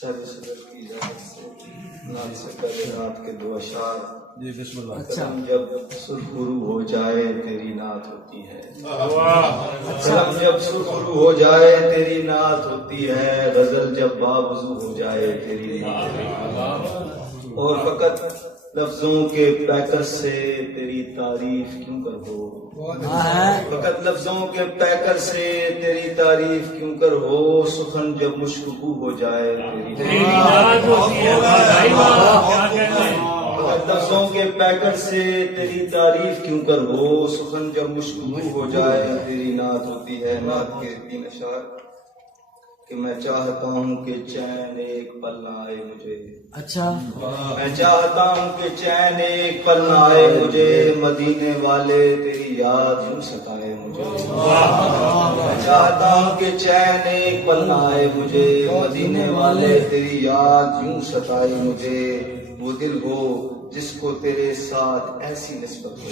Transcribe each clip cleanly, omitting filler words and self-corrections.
صدر کی اجازت سے نام سے پہلے رات کے دو اشعار. جی بسم اللہ. قلم جب سرخرو ہو جائے تیری نعت ہوتی ہے. قلم جب سرخرو ہو جائے تیری نعت ہوتی ہے. غزل جب باوضو ہو جائے تیری نعت ہوتی ہے. اور فقط لفظوں کے پیکر سے تیری تعریف کیوں کر ہو. فقط لفظوں کے پیکر سے تیری تعریف کیوں کر ہو. سخن جب مشکوک ہو جائے تیری نعت ہوتی ہے. لفظوں کے پیکر سے تیری تعریف کیوں کر ہو. سخن جب مشکوک ہو جائے تیری نعت ہوتی ہے. نعت کے 3 اشعار کہ میں چاہتا ہوں کہ چین ایک پل نہ آئے مجھے. اچھا. میں چاہتا ہوں کہ چین ایک پل نہ آئے مجھے. مدینے والے تیری یاد یوں ستائے مجھے. میں چاہتا ہوں کہ چین ایک پل نہ آئے مجھے. مدینے والے تیری یاد یوں ستائے مجھے. وہ دل ہو جس کو تیرے ساتھ ایسی نسبت ہو.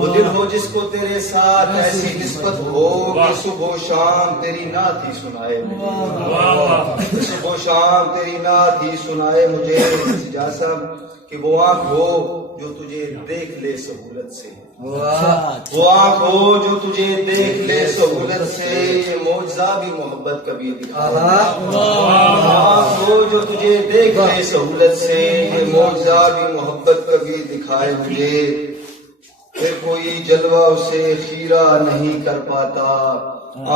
وہ دل ہو جس کو تیرے ساتھ ایسی نسبت ہو کہ صبح و شام تیری نعت ہی سنائے مجھے. صبح و شام تیری نعت ہی سنائے مجھے. جیسا کہ وہ آنکھ ہو جو تجھے دیکھ لے سہولت سے. وہ آنکھ ہو جو تجھے دیکھ لے سہولت سے. یہ معجزہ بھی محبت کبھی دکھائے. آنکھ ہو جو تجھے دیکھ لے سہولت سے. یہ معجزہ بھی محبت کبھی دکھائے مجھے. پھر کوئی جلوہ اسے خیرہ نہیں کر پاتا.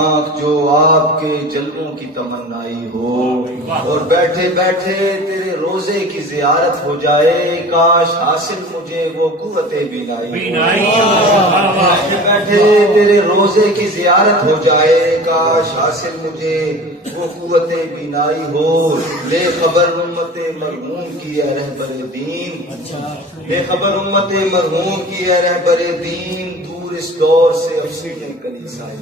آنکھ جو آپ کے جلووں کی تمنائی ہو. اور بیٹھے بیٹھے تیرے روزے کی زیارت ہو جائے. کاش حاصل مجھے وہ قوت بینائی ہو. بیٹھے بیٹھے تیرے روزے کی زیارت ہو جائے. کاش حاصل مجھے وہ قوت بینائی ہو. بے خبر امت مرحوم کی اے رہبر دین. بے خبر امت مرحوم کی اے رہبر دین. دور اس دور سے افسوس کلیسائی.